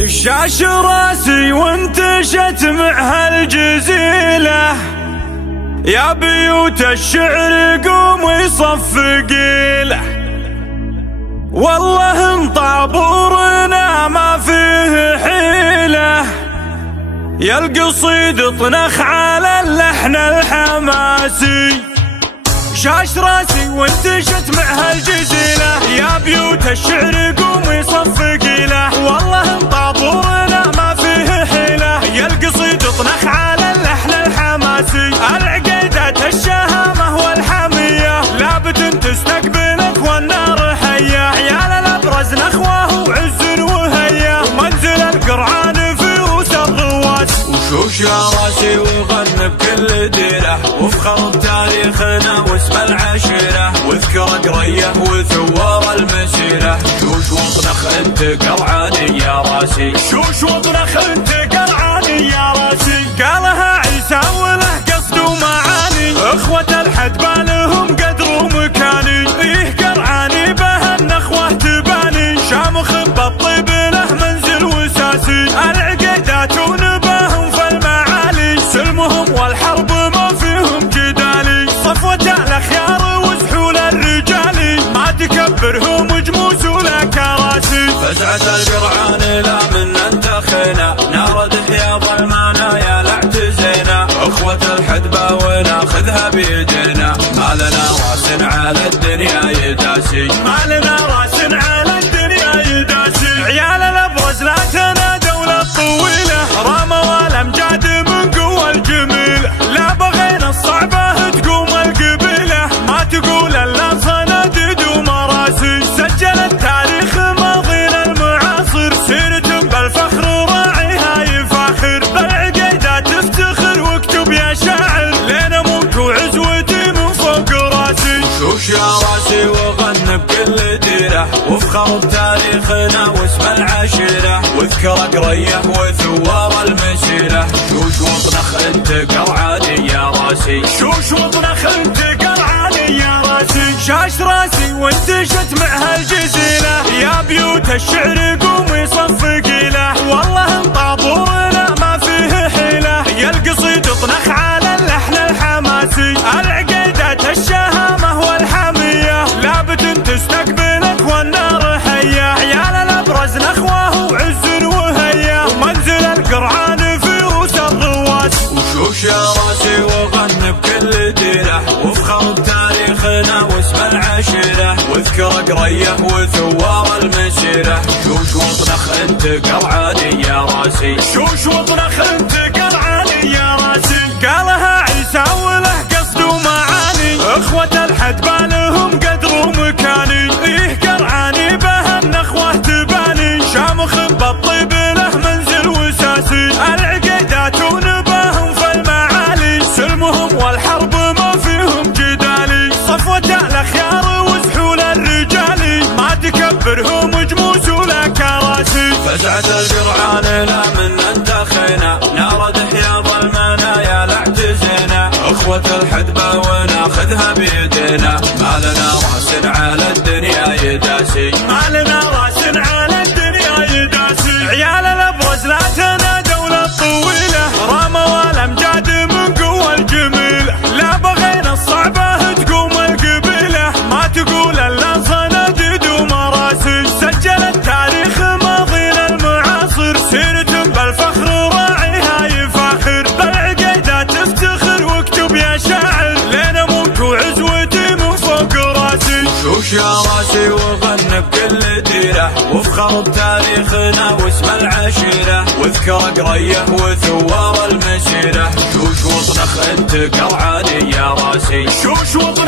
الشاش راسي وانتشت مع هالجزيلة، يا بيوت الشعر قوم يصفق له، والله ان طابورنا ما فيه حيلة، يا القصيد طنخ على اللحن الحماسي. شاش راسي وانتشت مع هالجزيلة، يا بيوت الشعر قوم يصفق له، والله ان طابورنا ما فيه حيلة، يا القصيد طنخ على اللحن الحماسي. العقيدات الشهامة والحمية لابد تستقبلك والنار حية، عيال الابرز نخوه وعز وهية، ومنزل القرعان في وسط الرواس. وشوش يا راسي وغن بكل ديره، وفخر بتاريخنا واسم العشيره، واذكر قريه وثوار المسيره. شوش وطنخ انت قرعاني يا راسي، شوش وطنخ انت قرعاني يا راسي. قالها عيسى وله قصد ومعاني، اخوة الحدبة لهم قدر ومكاني. ايه قرعاني به النخوة تباني، شامخ بالطيب له منزل وساسي. العقيدات ونباهم في المعالي، سلمهم والحرب ما فيهم جدالي. صفوة الاخيار وزحول الرجالي، ما تكبرهم جموس ولا كراسي. فزعة القرعان لا من انتخينا، نار دحيا ظلمانا يا لاعتزينا. اخوة الحدبة وناخذها بيدينا، ما لنا راس على الدنيا يداسي، ما لنا راس على الدنيا يداسي. عيال الابرز لا تنادوا للطويلة، راموا والامجاد من قوى الجميلة. لا بغينا الصعبة تقوم القبيلة، ما تقول الا صناديد ومراسي. سجل التاريخ ماضينا المعاصر، سيرة بالفخر راعيها يفاخر. بالعقيدات تفتخر واكتب يا شاعر، لين اموت وعزوتي من فوق راسي. شوش يا راسي وغن بكل ديره، وفخر بتاريخنا واسم العشيره، واذكر قريه وثوار المسيره. شوش وطنخ انت قرعاني يا راسي، شوش وطنخ انت قرعاني يا راسي. شاش راسي وانتشت مع هالجزيلة، يا بيوت الشعر قوم يصفق له، والله ان طابورنا ما فيه حيلة، يا القصيد طنخ على اللحن الحماسي. العقيدات الشهامة والحمية لابد تستقبلك والنار حية، عيال الابرز نخوه وعز وهية، ومنزل القرعان في وسط الرواس. وشوش يا راسي وغن بكل ديره، وفخر بتاريخنا واسم العشيره، واذكر قريه وثوار المسيره. شوش وطنخ انت قرعاني يا راسي، شوش وطنخ انت قرعاني يا راسي. قالها عيسى وله قصد ومعاني، اخوة الحدبة لهم قدر ومكاني. ايه قرعاني به النخوة تباني، شامخ بالطيب له منزل وساسي. العقيدات ونباهم في المعالي، سلمهم والحرب ما فيهم جدالي. صفوة الاخيار وزحول الرجالي، ما تكبرهم جموس ولا كراسي. فزعة القرعان لا من انتخينا، نار دحيا ظلمانا يا لاعتزينا. اخوة الحدبة وناخذها بيدينا، ما لنا راس على الدنيا يداسي، ما لنا راس على الدنيا يداسي. عيال الابرز لا تنادوا للطويلة، راموا والامجاد من قوى الجميلة. لا بغينا الصعبة تقوم القبيلة، ما تقول الا صناديد ومراسي. سجل التاريخ ماضينا المعاصر، سيرة بالفخر راعيها يفاخر. بالعقيدات تفتخر واكتب يا شاعر، لين اموت وعزوتي من فوق راسي. شوش يا راسي وغن بكل ديره، وفخر بتاريخنا واسم العشيره، واذكر قريه وثوار المسيره. شوش وطنخ انت قرعاني يا راسي، شوش وطنخ